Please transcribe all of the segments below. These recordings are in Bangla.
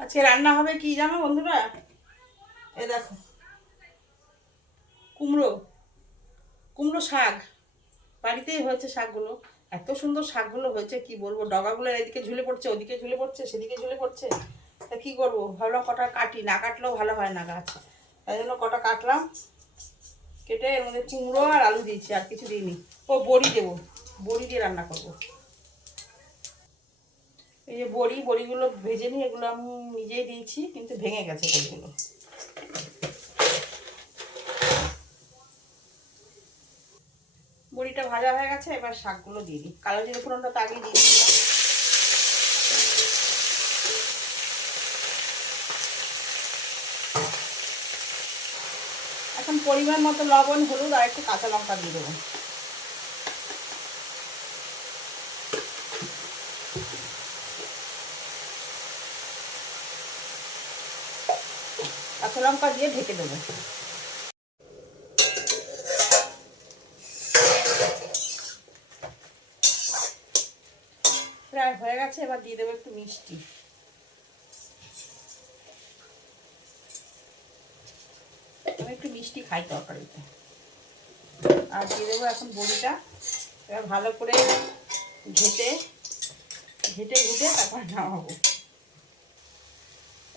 আজকে রান্না হবে কি জানো বন্ধুরা? এ দেখো। কুমড়ো। কুমড়ো শাক। বাড়িতেই হয়েছে শাকগুলো। এত সুন্দর শাকগুলো হয়েছে, কি বলব? ডগাগুলো এদিকে ঝুলে পড়ছে, ওদিকে ঝুলে পড়ছে, সেদিকে ঝুলে পড়ছে। তা কী করব? ভালো কটা কাটি, না কাটলেও ভালো হয় না গাছ। তাই জন্য কটা কাটলাম। কেটে এর মধ্যে কুমড়ো আর আলু দিয়েছি, আর কিছু দিইনি। ও, বড়ি দেবো। বড়ি দিয়ে রান্না করব। এই যে বড়ি, বড়িগুলো ভেজে নিই এগুলো আমি নিজেই দিয়েছি, কিন্তু ভেঙে গেছে বড়িগুলো। বড়িটা ভাজা হয়ে গেছে, এবার শাকগুলো দিয়ে দিই। কালো জিরে ফোড়নটা তো আগেই দিয়ে দিচ্ছিলাম এখন পরিমাণ মতো লবণ, হলুদ আর একটু কাঁচা লঙ্কা দিয়ে দেবো। কাঁচা লঙ্কা দিয়ে ঢেকে দেবো। প্রায় হয়ে গেছে, এবার দিয়ে দেবো একটু মিষ্টি। আমি একটু মিষ্টি খাই তরকারিতে। আর দিয়ে দেবো এখন বড়িটা। এবার ভালো করে ঘেটে ঘেটে ঘুটে তারপর নামাবো।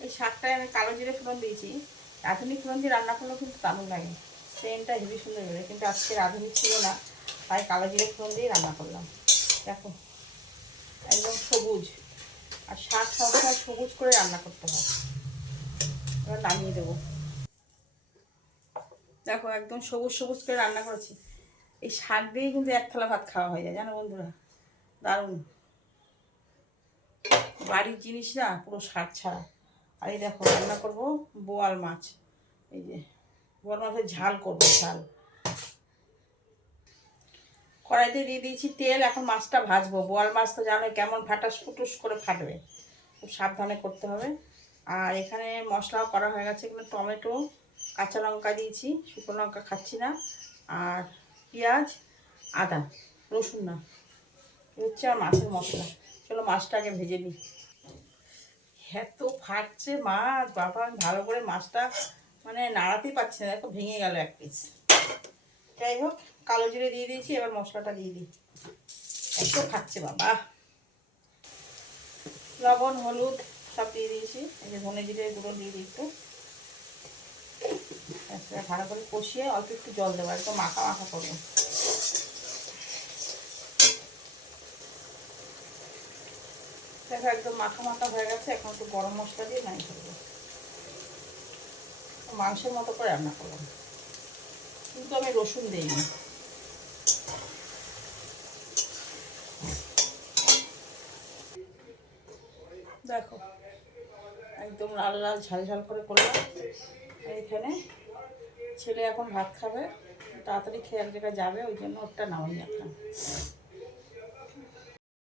এই শাকটায় আমি কালো জিরে ফোড়ন দিয়েছি। রাঁধুনি ফোড়ন দিয়ে রান্না করলেও কিন্তু দারুণ লাগে। সেন্টটা হেভি সুন্দর বেরোয় কিন্তু আজকে রাঁধুনি ছিল না, তাই কালো জিরে ফোড়ন দিয়ে রান্না করলাম। দেখো, একদম সবুজ। আর শাক সবসময় সবুজ করে রান্না করতে হয়। এবার নামিয়ে দেবো। দেখো, একদম সবুজ সবুজ করে রান্না করেছি। এই শাক দিয়েই কিন্তু এক থালা ভাত খাওয়া হয়ে যায়, জানো বন্ধুরা? দারুণ। বাড়ির জিনিস না, পুরো শাক ছাড়া। আর এই দেখো, রান্না করব বোয়াল মাছ। এই যে, বোয়াল মাছের ঝাল করব, ঝাল। কড়াইতে দিয়ে দিয়েছি তেল, এখন মাছটা ভাজবো। বোয়াল মাছ তো জানো কেমন ফাটাস ফুটুস করে ফাটবে। খুব সাবধানে করতে হবে। আর এখানে মশলাও করা হয়ে গেছে, এখানে টমেটো, কাঁচা লঙ্কা দিয়েছি, শুকনো লঙ্কা খাচ্ছি না। আর পেঁয়াজ, আদা, রসুন না। হচ্ছে আর মাছের মশলা। চলো মাছটা আগে ভেজে নিই। এত ফাটছে মাছ বাবা, আমি ভালো করে মাছটা মানে নাড়াতেই পারছি না, দেখো ভেঙে গেল এক পিস যাই হোক, কালো জিরে দিয়ে দিয়েছি, এবার মশলাটা দিয়ে দিই। এত খাচ্ছে বাবা। লবণ, হলুদ, সব দিয়ে দিয়েছি। এই যে ধনে জিরে গুঁড়ো দিয়ে দিই একটু। ভালো করে কষিয়ে অল্প একটু জল দেবো একটু মাখা মাখা করব। দেখো, একদম মাখা মাখা হয়ে গেছে। এখন একটু গরম মশলা দিয়ে নাই করব। মাংসের মতো করে রান্না করলাম কিন্তু আমি রসুন দিইনি। দেখো, একদম লাল লাল ঝাল ঝাল করে করলাম। এখানে ছেলে এখন ভাত খাবে। তাড়াতাড়ি খেয়ে এক জায়গায় যাবে, ওই জন্য ওরটা নামাই রাখলাম।